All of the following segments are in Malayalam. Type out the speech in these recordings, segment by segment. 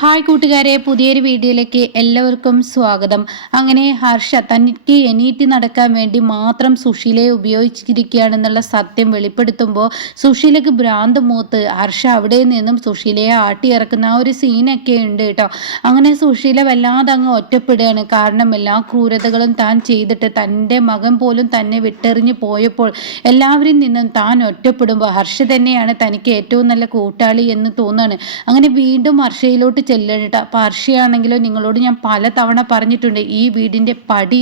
ഹായ് കൂട്ടുകാരെ, പുതിയൊരു വീഡിയോയിലേക്ക് എല്ലാവർക്കും സ്വാഗതം. അങ്ങനെ ഹർഷ തനിക്ക് എണീറ്റ് നടക്കാൻ വേണ്ടി മാത്രം സുശീലയെ ഉപയോഗിച്ചിരിക്കുകയാണെന്നുള്ള സത്യം വെളിപ്പെടുത്തുമ്പോൾ സുശീലയ്ക്ക് ഭ്രാന്ത് മൂത്ത് ഹർഷ അവിടെ നിന്നും സുശീലയെ ആട്ടിയിറക്കുന്ന ആ ഒരു സീനൊക്കെ ഉണ്ട് കേട്ടോ. അങ്ങനെ സുശീല വല്ലാതെ അങ്ങ് ഒറ്റപ്പെടുകയാണ്. കാരണം എല്ലാ ക്രൂരതകളും താൻ ചെയ്തിട്ട് തൻ്റെ മകൻ പോലും തന്നെ വിട്ടെറിഞ്ഞ് പോയപ്പോൾ എല്ലാവരിൽ നിന്നും താൻ ഒറ്റപ്പെടുമ്പോൾ ഹർഷ തന്നെയാണ് തനിക്ക് ഏറ്റവും നല്ല കൂട്ടാളി എന്ന് തോന്നുകയാണ്. അങ്ങനെ വീണ്ടും ഹർഷയിലോട്ട് ചെല്ലണ്ട. അപ്പോൾ ഹർഷയാണെങ്കിലോ, നിങ്ങളോട് ഞാൻ പല തവണ പറഞ്ഞിട്ടുണ്ട് ഈ വീടിൻ്റെ പടി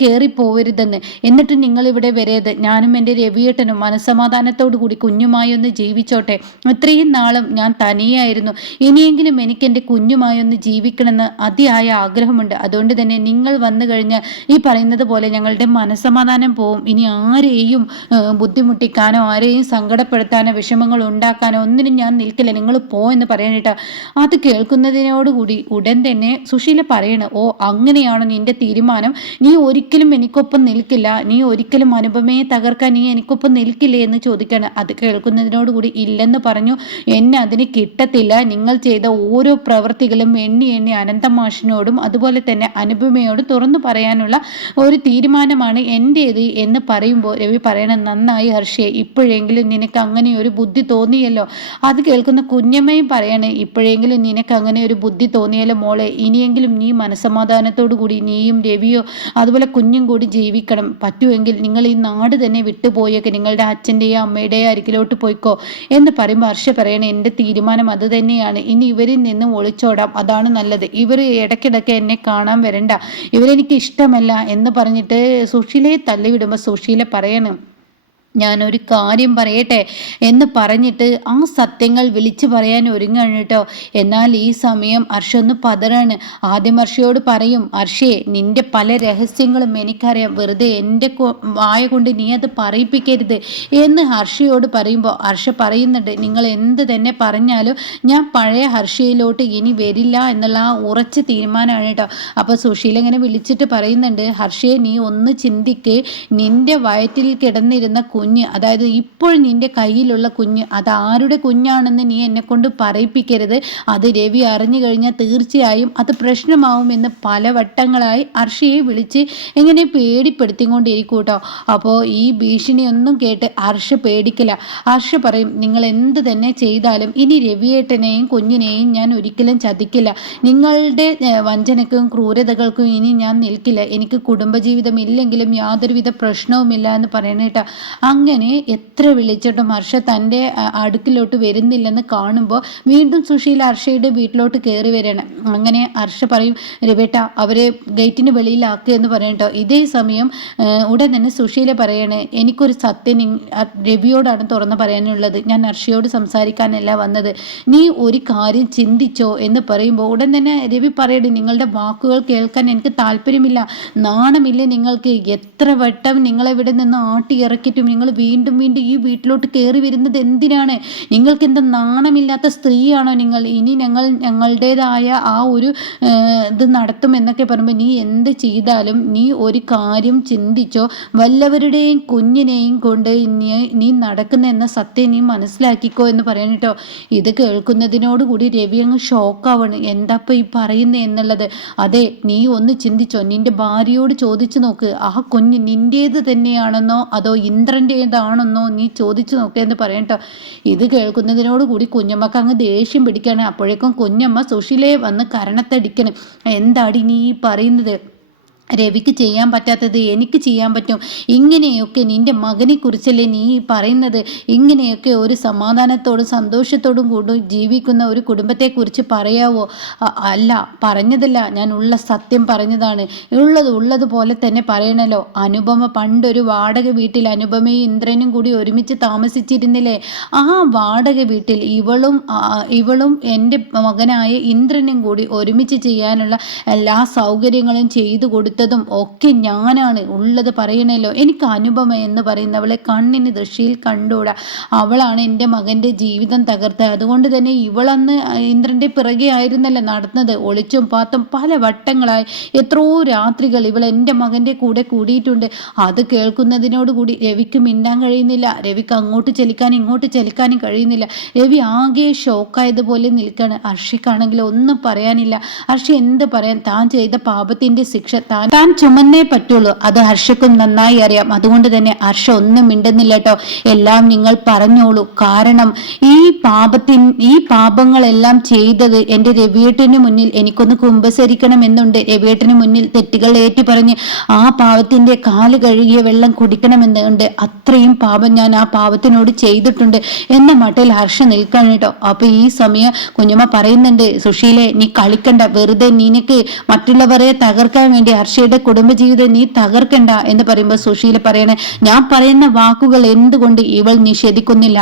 കയറി പോവരുതെന്ന്. എന്നിട്ട് നിങ്ങളിവിടെ വരരുത്. ഞാനും എൻ്റെ രവിയേട്ടനും മനസ്സമാധാനത്തോടു കൂടി കുഞ്ഞുമായി ഒന്ന് ജീവിച്ചോട്ടെ. ഇത്രയും നാളും ഞാൻ തനിയായിരുന്നു. ഇനിയെങ്കിലും എനിക്ക് എൻ്റെ കുഞ്ഞുമായി ഒന്ന് ജീവിക്കണമെന്ന് അതിയായ ആഗ്രഹമുണ്ട്. അതുകൊണ്ട് തന്നെ നിങ്ങൾ വന്നു കഴിഞ്ഞാൽ ഈ പറയുന്നത് പോലെ ഞങ്ങളുടെ മനസ്സമാധാനം പോവും. ഇനി ആരെയും ബുദ്ധിമുട്ടിക്കാനോ ആരെയും സങ്കടപ്പെടുത്താനോ വിഷമങ്ങൾ ഉണ്ടാക്കാനോ ഒന്നിനും ഞാൻ നിൽക്കില്ല. നിങ്ങൾ പോ എന്ന് പറയാനിട്ട് അത് കേൾക്കുന്നതിനോടുകൂടി ഉടൻ തന്നെ സുശീല പറയണം, ഓ അങ്ങനെയാണോ നിന്റെ തീരുമാനം? നീ ഒരിക്കലും എനിക്കൊപ്പം നിൽക്കില്ല, നീ ഒരിക്കലും അനുപമയെ തകർക്കാൻ നീ എനിക്കൊപ്പം നിൽക്കില്ലേ എന്ന് ചോദിക്കണം. അത് കേൾക്കുന്നതിനോടുകൂടി ഇല്ലെന്ന് പറഞ്ഞു. എന്നെ അതിന് കിട്ടത്തില്ല. നിങ്ങൾ ചെയ്ത ഓരോ പ്രവൃത്തികളും എണ്ണി എണ്ണി അനന്തമാഷിനോടും അതുപോലെ തന്നെ അനുപമയോടും തുറന്നു പറയാനുള്ള ഒരു തീരുമാനമാണ് എൻ്റേത് എന്ന് പറയുമ്പോൾ രവി പറയണം, നന്നായി ഹർഷയെ, ഇപ്പോഴെങ്കിലും നിനക്ക് അങ്ങനെ ഒരു ബുദ്ധി തോന്നിയല്ലോ. അത് കേൾക്കുന്ന കുഞ്ഞമ്മയും പറയണേ, ഇപ്പോഴെങ്കിലും നിനക്ക് അങ്ങനെ ഒരു ബുദ്ധി തോന്നിയാലോ മോളെ, ഇനിയെങ്കിലും നീ മനസ്സമാധാനത്തോടു കൂടി നീയും രവിയോ അതുപോലെ കുഞ്ഞും കൂടി ജീവിക്കണം. പറ്റുമെങ്കിൽ നിങ്ങൾ ഈ നാട് തന്നെ വിട്ടുപോയൊക്കെ നിങ്ങളുടെ അച്ഛൻ്റെയോ അമ്മയുടെയോ അരികിലോട്ട് പോയിക്കോ എന്ന് പറയുമ്പോൾ ഹർഷ പറയണേ, എൻ്റെ തീരുമാനം അത് തന്നെയാണ്. ഇനി ഇവരിൽ നിന്നും ഒളിച്ചോടാം, അതാണ് നല്ലത്. ഇവർ ഇടയ്ക്കിടയ്ക്ക് എന്നെ കാണാൻ വരണ്ട, ഇവരെനിക്ക് ഇഷ്ടമല്ല എന്ന് പറഞ്ഞിട്ട് സുശീലയെ തള്ളിവിടുമ്പോൾ സുശീല പറയണം, ഞാനൊരു കാര്യം പറയട്ടെ എന്ന് പറഞ്ഞിട്ട് ആ സത്യങ്ങൾ വിളിച്ചു പറയാൻ ഒരുങ്ങാണ് കേട്ടോ. എന്നാൽ ഈ സമയം ഹർഷ ഒന്ന് പതറാണ്. ആദ്യം ഹർഷയോട് പറയും, ഹർഷേ നിന്റെ പല രഹസ്യങ്ങളും എനിക്കറിയാം, വെറുതെ എൻ്റെ വായ കൊണ്ട് നീ അത് പറയിപ്പിക്കരുത് എന്ന് ഹർഷയോട് പറയുമ്പോൾ ഹർഷ പറയുന്നുണ്ട്, നിങ്ങൾ എന്ത് തന്നെ പറഞ്ഞാലും ഞാൻ പഴയ ഹർഷയിലോട്ട് ഇനി വരില്ല എന്നുള്ള ആ ഉറച്ച തീരുമാനമാണ് കേട്ടോ. അപ്പോൾ സുശീല ഇങ്ങനെ വിളിച്ചിട്ട് പറയുന്നുണ്ട്, ഹർഷയെ നീ ഒന്ന് ചിന്തിക്ക്, നിന്റെ വയറ്റിൽ കിടന്നിരുന്ന കുഞ്ഞ്, അതായത് ഇപ്പോൾ നിന്റെ കയ്യിലുള്ള കുഞ്ഞ്, അത് ആരുടെ കുഞ്ഞാണെന്ന് നീ എന്നെ കൊണ്ട് പറയിപ്പിക്കരുത്. അത് രവി അറിഞ്ഞു കഴിഞ്ഞാൽ തീർച്ചയായും അത് പ്രശ്നമാവുമെന്ന് പലവട്ടങ്ങളായി ഹർഷയെ വിളിച്ച് എങ്ങനെ പേടിപ്പെടുത്തിക്കൊണ്ടിരിക്കും കേട്ടോ. അപ്പോൾ ഈ ഭീഷണിയൊന്നും കേട്ട് ഹർഷ പേടിക്കില്ല. ഹർഷ പറയും, നിങ്ങൾ എന്ത് തന്നെ ചെയ്താലും ഇനി രവിയേട്ടനെയും കുഞ്ഞിനെയും ഞാൻ ഒരിക്കലും ചതിക്കില്ല. നിങ്ങളുടെ വഞ്ചനക്കും ക്രൂരതകൾക്കും ഇനി ഞാൻ നിൽക്കില്ല. എനിക്ക് കുടുംബജീവിതം ഇല്ലെങ്കിലും യാതൊരുവിധ പ്രശ്നവുമില്ല എന്ന് പറയണേട്ടാ. അങ്ങനെ എത്ര വിളിച്ചിട്ടും ഹർഷ തൻ്റെ അടുക്കിലോട്ട് വരുന്നില്ലെന്ന് കാണുമ്പോൾ വീണ്ടും സുശീല ഹർഷയുടെ വീട്ടിലോട്ട് കയറി വരണം. അങ്ങനെ ഹർഷ പറയും, രവേട്ട അവരെ ഗേറ്റിന് വെളിയിലാക്കുക എന്ന് പറയട്ടോ. ഇതേ സമയം ഉടൻ തന്നെ സുശീല പറയണേ, എനിക്കൊരു സത്യം രവിയോടാണ് തുറന്ന് പറയാനുള്ളത്. ഞാൻ ഹർഷയോട് സംസാരിക്കാനല്ല വന്നത്. നീ ഒരു കാര്യം ചിന്തിച്ചോ എന്ന് പറയുമ്പോൾ ഉടൻ തന്നെ രവി പറയണേ, നിങ്ങളുടെ വാക്കുകൾ കേൾക്കാൻ എനിക്ക് താല്പര്യമില്ല. നാണമില്ലേ നിങ്ങൾക്ക്? എത്ര വട്ടം നിങ്ങളെവിടെ നിന്ന് ആട്ടിയിറക്കിയിട്ടും നിങ്ങൾ വീണ്ടും വീണ്ടും ഈ വീട്ടിലോട്ട് കയറി വരുന്നത് എന്തിനാണ്? നിങ്ങൾക്ക് എന്താ നാണമില്ലാത്ത സ്ത്രീയാണോ നിങ്ങൾ? ഇനി ഞങ്ങളുടേതായ ആ ഒരു ഇത് നടത്തും എന്നൊക്കെ പറയുമ്പോൾ നീ എന്ത് ചെയ്താലും നീ ഒരു കാര്യം ചിന്തിച്ചോ, വല്ലവരുടെയും കുഞ്ഞിനെയും കൊണ്ട് നീ നടക്കുന്ന എന്ന സത്യം നീ മനസ്സിലാക്കിക്കോ എന്ന് പറയാനിട്ടോ. ഇത് കേൾക്കുന്നതിനോടുകൂടി രവി അങ്ങ് ഷോക്കാവാണ്. എന്താപ്പോൾ ഈ പറയുന്നത് എന്നുള്ളത്. അതെ, നീ ഒന്ന് ചിന്തിച്ചോ, നിന്റെ ഭാര്യയോട് ചോദിച്ചു നോക്ക്, ആ കുഞ്ഞ് നിൻ്റേത് തന്നെയാണെന്നോ അതോ ഇന്ദ്രൻ്റേതാണെന്നോ നീ ചോദിച്ചു നോക്കുക എന്ന് പറയട്ടോ. ഇത് കേൾക്കുന്നതിനോടുകൂടി കുഞ്ഞമ്മക്ക് അങ്ങ് ദേഷ്യം പിടിക്കുകയാണ്. അപ്പോഴേക്കും കുഞ്ഞമ്മ സുശീലയെ വന്ന് കരണത്തടിക്കണം. എന്താടി നീ പറയുന്നത്? രവിക്ക് ചെയ്യാൻ പറ്റാത്തത് എനിക്ക് ചെയ്യാൻ പറ്റും. ഇങ്ങനെയൊക്കെ നിൻ്റെ മകനെക്കുറിച്ചല്ലേ നീ പറയുന്നത്? ഇങ്ങനെയൊക്കെ ഒരു സമാധാനത്തോടും സന്തോഷത്തോടും കൂടി ജീവിക്കുന്ന ഒരു കുടുംബത്തെക്കുറിച്ച് പറയാവോ? അല്ല, പറഞ്ഞതല്ല, ഞാൻ ഉള്ള സത്യം പറഞ്ഞതാണ്. ഉള്ളതുപോലെ തന്നെ പറയണല്ലോ. അനുപമ പണ്ടൊരു വാടക വീട്ടിൽ അനുപമയും ഇന്ദ്രനും കൂടി ഒരുമിച്ച് താമസിച്ചിരുന്നില്ലേ? ആ വാടക വീട്ടിൽ ഇവളും എൻ്റെ മകനായ ഇന്ദ്രനും കൂടി ഒരുമിച്ച് ചെയ്യാനുള്ള എല്ലാ സൗകര്യങ്ങളും ചെയ്തു കൊടുത്തു. കൊടുത്തതും ഒക്കെ ഞാനാണ്, ഉള്ളത് പറയണല്ലോ. എനിക്ക് അനുപമ എന്ന് പറയുന്നവളെ കണ്ണിന് ദൃഷ്ടിയിൽ കണ്ടൂടാ. അവളാണ് എൻ്റെ മകൻ്റെ ജീവിതം തകർത്തത്. അതുകൊണ്ട് തന്നെ ഇവളന്ന് ഇന്ദ്രൻ്റെ പിറകെ ആയിരുന്നല്ലോ നടന്നത്, ഒളിച്ചും പാത്തും പല വട്ടങ്ങളായി. എത്രയോ രാത്രികൾ ഇവൾ എൻ്റെ മകൻ്റെ കൂടെ കൂടിയിട്ടുണ്ട്. അത് കേൾക്കുന്നതിനോടുകൂടി രവിക്ക് മിണ്ടാൻ കഴിയുന്നില്ല. രവിക്ക് അങ്ങോട്ട് ചെലിക്കാനും ഇങ്ങോട്ട് ചെലിക്കാനും കഴിയുന്നില്ല. രവി ആകെ ഷോക്കായതുപോലെ നിൽക്കാണ്. ഹർഷയ്ക്കാണെങ്കിൽ ഒന്നും പറയാനില്ല. ഹർഷ എന്ത് പറയാൻ? താൻ ചെയ്ത പാപത്തിന്റെ ശിക്ഷ താൻ ചുമന്നേ പറ്റുള്ളൂ. അത് ഹർഷക്കും നന്നായി അറിയാം. അതുകൊണ്ട് തന്നെ ഹർഷ ഒന്നും മിണ്ടുന്നില്ല കേട്ടോ. എല്ലാം നിങ്ങൾ പറഞ്ഞോളൂ. കാരണം ഈ പാപങ്ങളെല്ലാം ചെയ്തത് എൻ്റെ രവിയേട്ടന് മുന്നിൽ എനിക്കൊന്ന് കുമ്പസരിക്കണമെന്നുണ്ട്. രവിയേട്ടന് മുന്നിൽ തെറ്റുകൾ ഏറ്റു പറഞ്ഞ് ആ പാവത്തിന്റെ കാല് കഴുകിയ വെള്ളം കുടിക്കണമെന്നുണ്ട്. അത്രയും പാപം ഞാൻ ആ പാവത്തിനോട് ചെയ്തിട്ടുണ്ട് എന്ന മട്ടിൽ ഹർഷ നിൽക്കണം കേട്ടോ. അപ്പൊ ഈ സമയം കുഞ്ഞമ്മ പറയുന്നുണ്ട്, സുശീലെ നീ കളിക്കണ്ട, വെറുതെ നിനക്ക് മറ്റുള്ളവരെ തകർക്കാൻ വേണ്ടി ഹർഷയുടെ കുടുംബജീവിതം നീ തകർക്കണ്ട എന്ന് പറയുമ്പോൾ സുശീല പറയണേ, ഞാൻ പറയുന്ന വാക്കുകൾ എന്തുകൊണ്ട് ഇവൾ നിഷേധിക്കുന്നില്ല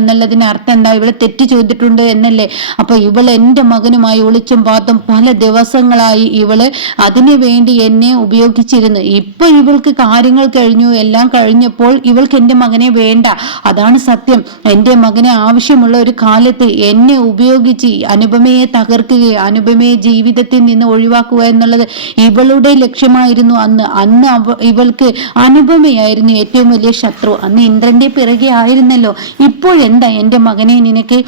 എന്നുള്ളതിന് അർത്ഥം എന്താ? ഇവളെ തെറ്റ് ചെയ്തിട്ടുണ്ട് എന്നല്ലേ? അപ്പൊ ഇവൾ എൻ്റെ മകനുമായി ഒളിച്ചും പാത്തും പല ദിവസങ്ങളായി ഇവള് അതിനു വേണ്ടി എന്നെ ഉപയോഗിച്ചിരുന്നു. ഇപ്പൊ ഇവൾക്ക് കാര്യങ്ങൾ കഴിഞ്ഞു, എല്ലാം കഴിഞ്ഞപ്പോൾ ഇവൾക്ക് എൻ്റെ മകനെ വേണ്ട. അതാണ് സത്യം. എൻ്റെ മകനെ ആവശ്യമുള്ള ഒരു കാലത്ത് എന്നെ ഉപയോഗിച്ച് അനുപമയെ തകർക്കുകയും അനുപമയെ ജീവിതത്തിൽ നിന്ന് ഒഴിവാക്കുക എന്നുള്ളത് ഇവളുടെ ലക്ഷ്യമായിരുന്നു. അന്ന് ഇവൾക്ക് അനുപമയായിരുന്നു ഏറ്റവും വലിയ ശത്രു. അന്ന് ഇന്ദ്രന്റെ പിറകെ ആയിരുന്നല്ലോ. ഇപ്പോഴെന്താ എൻ്റെ മകനെ നിനക്ക്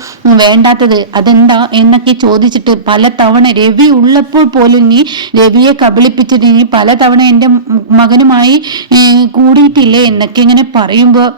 വേണ്ടാത്തത്? അതെന്താ എന്നൊക്കെ ചോദിച്ചിട്ട് പലതവണ രവി ഉള്ളപ്പോൾ പോലും നീ രവിയെ കബളിപ്പിച്ചിട്ട് നീ പലതവണ എൻ്റെ മകനുമായി കൂടിയിട്ടില്ലേ എന്നൊക്കെ ഇങ്ങനെ പറയുമ്പോൾ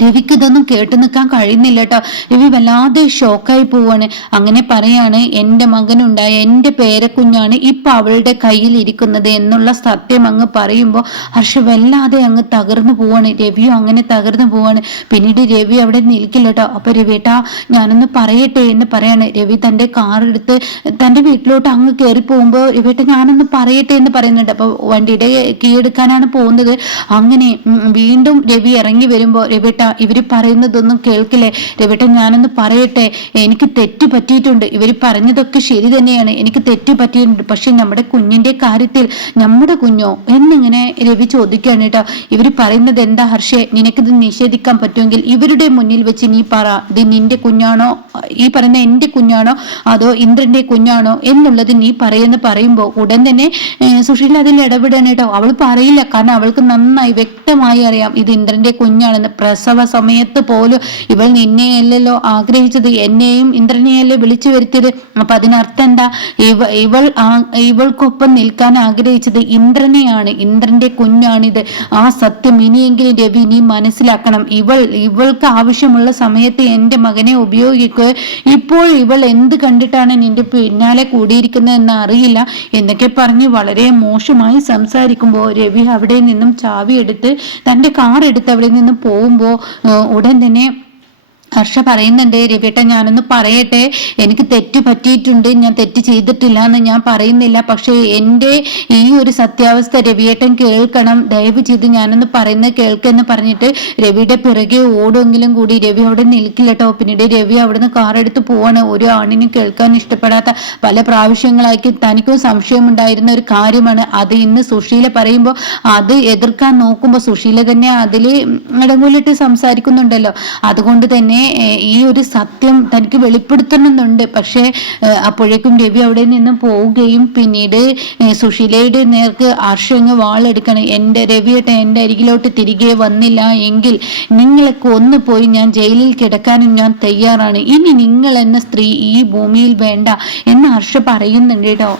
രവിക്ക് ഇതൊന്നും കേട്ടു നിൽക്കാൻ കഴിയുന്നില്ല കേട്ടോ. രവി വല്ലാതെ ഷോക്കായി പോവാണ്. അങ്ങനെ പറയാണ്, എൻ്റെ മകനുണ്ടായ എൻ്റെ പേരക്കുഞ്ഞാണ് ഇപ്പൊ അവളുടെ കയ്യിൽ ഇരിക്കുന്നത് എന്നുള്ള സത്യം അങ്ങ് പറയുമ്പോൾ ഹർഷ വല്ലാതെ അങ്ങ് തകർന്നു പോവാണ്. രവിയും അങ്ങനെ തകർന്നു പോവാണ്. പിന്നീട് രവി അവിടെ നിൽക്കില്ല കേട്ടോ. അപ്പൊ രവിയേട്ടാ ഞാനൊന്ന് പറയട്ടെ എന്ന് പറയാണ്. രവി തൻ്റെ കാറെടുത്ത് തൻ്റെ വീട്ടിലോട്ട് അങ്ങ് കയറി പോകുമ്പോൾ രവിയേട്ട ഞാനൊന്ന് പറയട്ടെ എന്ന് പറയുന്നുണ്ട്. അപ്പൊ വണ്ടിയുടെ കീ എടുക്കാനാണ് പോകുന്നത്. അങ്ങനെ വീണ്ടും രവി ഇറങ്ങി വരുമ്പോൾ രവിയേട്ട ഇവര് പറയുന്നതൊന്നും കേൾക്കില്ലേ? രവിട്ടൻ ഞാനൊന്ന് പറയട്ടെ, എനിക്ക് തെറ്റ് പറ്റിയിട്ടുണ്ട്. ഇവര് പറഞ്ഞതൊക്കെ ശരി തന്നെയാണ്, എനിക്ക് തെറ്റ് പറ്റിയിട്ടുണ്ട്. പക്ഷെ നമ്മുടെ കുഞ്ഞിന്റെ കാര്യത്തിൽ നമ്മുടെ കുഞ്ഞോ എന്നിങ്ങനെ രവി ചോദിക്കുകയാണ് കേട്ടോ. ഇവര് പറയുന്നത് എന്താ ഹർഷേ? നിനക്കിത് നിഷേധിക്കാൻ പറ്റുമെങ്കിൽ ഇവരുടെ മുന്നിൽ വെച്ച് നീ പറ, ഇത് നിന്റെ കുഞ്ഞാണോ, ഈ പറയുന്ന എന്റെ കുഞ്ഞാണോ അതോ ഇന്ദ്രന്റെ കുഞ്ഞാണോ എന്നുള്ളത് നീ പറയുമ്പോൾ ഉടൻ തന്നെ സുശീല അതിൽ ഇടപെടാൻ കേട്ടോ. അവൾ പറയില്ല, കാരണം അവൾക്ക് നന്നായി വ്യക്തമായി അറിയാം ഇത് ഇന്ദ്രന്റെ കുഞ്ഞാണെന്ന്. പ്രസവ സമയത്ത് പോലും ഇവൾ നിന്നെയല്ലോ ആഗ്രഹിച്ചത്, എന്നെയും ഇന്ദ്രനെയല്ലേ വിളിച്ചു വരുത്തിയത്. അപ്പൊ അതിനർത്ഥം എന്താ? ഇവൾക്കൊപ്പം നിൽക്കാൻ ആഗ്രഹിച്ചത് ഇന്ദ്രനെയാണ്, ഇന്ദ്രന്റെ കുഞ്ഞാണിത്. ആ സത്യം ഇനിയെങ്കിലും രവി നീ മനസ്സിലാക്കണം. ഇവൾക്ക് ആവശ്യമുള്ള സമയത്ത് എൻ്റെ മകനെ ഉപയോഗിക്കുക. ഇപ്പോൾ ഇവൾ എന്ത് കണ്ടിട്ടാണ് നിന്റെ പിന്നാലെ കൂടിയിരിക്കുന്നതെന്ന് അറിയില്ല എന്നൊക്കെ പറഞ്ഞ് വളരെ മോശമായി സംസാരിക്കുമ്പോൾ രവി അവിടെ നിന്നും ചാവി എടുത്ത് തൻ്റെ കാർ എടുത്ത് അവിടെ നിന്നും പോകുമ്പോൾ ഉടൻ തന്നെ ഹർഷ പറയുന്നുണ്ട്, രവിയേട്ടൻ ഞാനൊന്ന് പറയട്ടെ, എനിക്ക് തെറ്റ് പറ്റിയിട്ടുണ്ട്, ഞാൻ തെറ്റ് ചെയ്തിട്ടില്ല എന്ന് ഞാൻ പറയുന്നില്ല. പക്ഷെ എൻ്റെ ഈ ഒരു സത്യാവസ്ഥ രവിയേട്ടൻ കേൾക്കണം, ദയവ് ചെയ്ത് ഞാനൊന്ന് പറയുന്നത് കേൾക്കെന്ന് പറഞ്ഞിട്ട് രവിയുടെ പിറകെ ഓടുമെങ്കിലും കൂടി രവി അവിടെ നിൽക്കില്ല കേട്ടോ. പിന്നീട് രവി അവിടുന്ന് കാറെടുത്ത് പോവാണ്. ഒരു ആണിനും കേൾക്കാൻ ഇഷ്ടപ്പെടാത്ത പല പ്രാവശ്യങ്ങളാക്കി തനിക്കും സംശയമുണ്ടായിരുന്ന ഒരു കാര്യമാണ് അത്. ഇന്ന് സുശീല പറയുമ്പോൾ അത് എതിർക്കാൻ നോക്കുമ്പോൾ സുശീല തന്നെ അതിൽ ഇടങ്ങൂലിട്ട് സംസാരിക്കുന്നുണ്ടല്ലോ. അതുകൊണ്ട് തന്നെ ഈ ഒരു സത്യം തനിക്ക് വെളിപ്പെടുത്തണമെന്നുണ്ട്. പക്ഷെ അപ്പോഴേക്കും രവി അവിടെ നിന്നും പോവുകയും പിന്നീട് സുശീലയുടെ നേർക്ക് ഹർഷങ്ങ് വാളെടുക്കണം. എൻ്റെ രവിയേട്ടൻ എൻ്റെ അരികിലോട്ട് തിരികെ വന്നില്ല എങ്കിൽ നിങ്ങളൊക്കെ ഒന്ന് പോയി ഞാൻ ജയിലിൽ കിടക്കാനും ഞാൻ തയ്യാറാണ്. ഇനി നിങ്ങൾ എന്ന സ്ത്രീ ഈ ഭൂമിയിൽ വേണ്ട എന്ന് ഹർഷ പറയുന്നുണ്ട് കേട്ടോ.